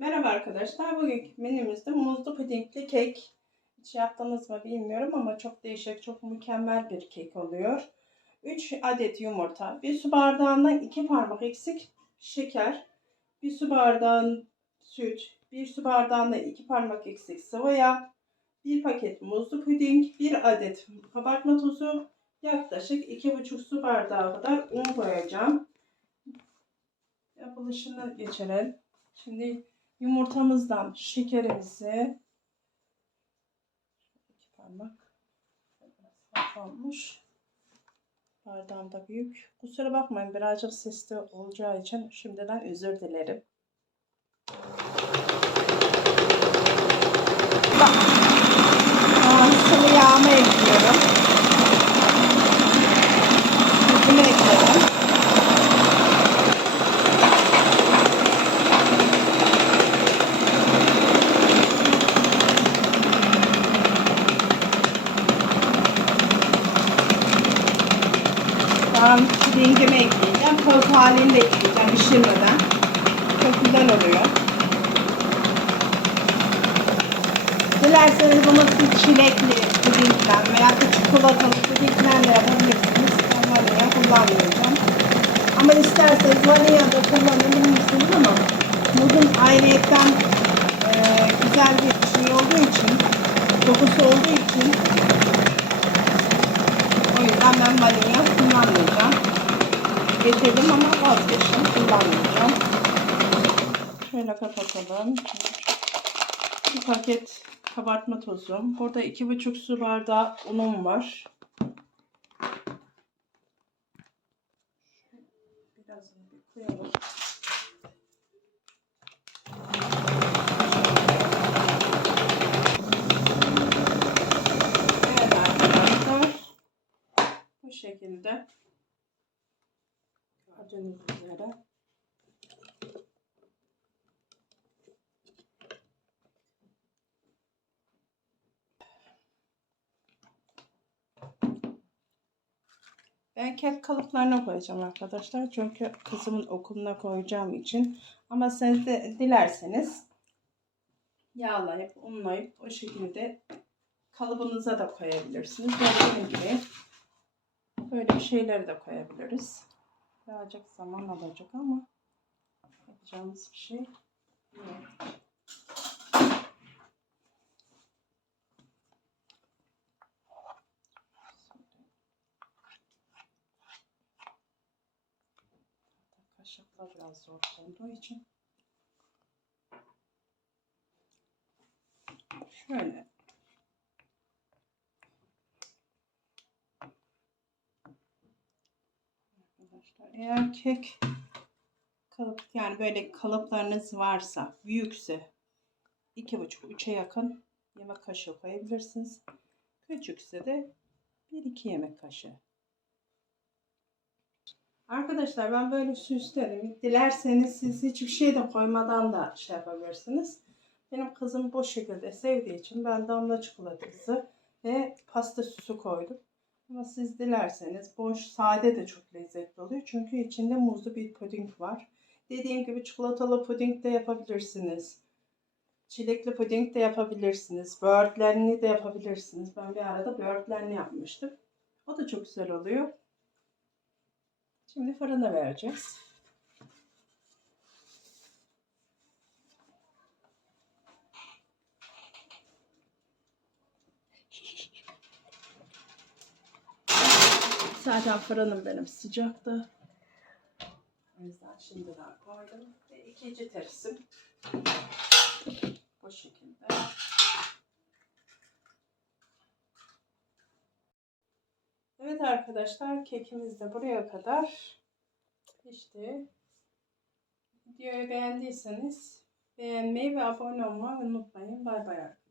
Merhaba arkadaşlar. Bugünkü menümüzde muzlu pudingli kek. Hiç yaptınız mı bilmiyorum ama çok değişik, çok mükemmel bir kek oluyor. 3 adet yumurta, 1 su bardağından 2 parmak eksik şeker, 1 su bardağın süt, 1 su bardağında 2 parmak eksik sıvı yağ, 1 paket muzlu puding, 1 adet kabartma tozu, yaklaşık 2,5 su bardağı kadar un koyacağım. Yapılışını geçelim. Şimdi yumurtamızdan şekerimizi iki parmak olmuş. Bardağım da büyük. Kusura bakmayın birazcık sesli olacağı için şimdiden özür dilerim. Bak. Sıvı yağımı ekliyorum. Ben pudingimi ekleyeceğim. Toz halini de ekleyeceğim pişirmeden. Çok güzel oluyor. Dilerseniz bunu siz çilekli pudingden veya da çikolatalı pudingden de yapabilirsiniz. Ben vanilya kullanmayacağım. Ama isterseniz vanilya da kullanabilirsiniz ama muzun ayrıyetten e, güzel bir şey olduğu için, dokusu olduğu için o yüzden ben vanilya kullanmayacağım. Getirdim ama vazgeçtim. Kullanmayacağım. Şöyle kapatalım. Bir paket kabartma tozum. Burada iki buçuk su bardağı unum var. Biraz bir koyalım. Gördüğünüz üzere. Ben kek kalıplarına koyacağım arkadaşlar. Çünkü kızımın okuluna koyacağım için. Ama siz de dilerseniz yağlayıp, unlayıp o şekilde kalıbınıza da koyabilirsiniz. Benim gibi böyle bir şeyleri de koyabiliriz. Birazcık zaman alacak ama yapacağımız bir şey yok. Biraz zor olduğu için şöyle arkadaşlar eğer kek kalıp yani böyle kalıplarınız varsa büyükse iki buçuk üçe yakın yemek kaşığı koyabilirsiniz. Küçükse de bir iki yemek kaşığı. Arkadaşlar ben böyle süsledim. Dilerseniz siz hiçbir şey de koymadan da şey yapabilirsiniz. Benim kızım bu şekilde sevdiği için ben damla çikolatası ve pasta süsü koydum. Ama siz dilerseniz boş sade de çok lezzetli oluyor. Çünkü içinde muzlu bir puding var. Dediğim gibi çikolatalı puding de yapabilirsiniz. Çilekli puding de yapabilirsiniz. Böğürtlenli de yapabilirsiniz. Ben bir arada böğürtlenli yapmıştım. O da çok güzel oluyor. Şimdi fırına vereceğiz. Zaten fırınım benim sıcaktı. O yüzden şimdiden koydum. Ve ikinci tersim bu şekilde. Evet arkadaşlar kekimiz de buraya kadar pişti. Videoyu beğendiyseniz beğenmeyi ve abone olmayı unutmayın. Bay bay arkadaşlar.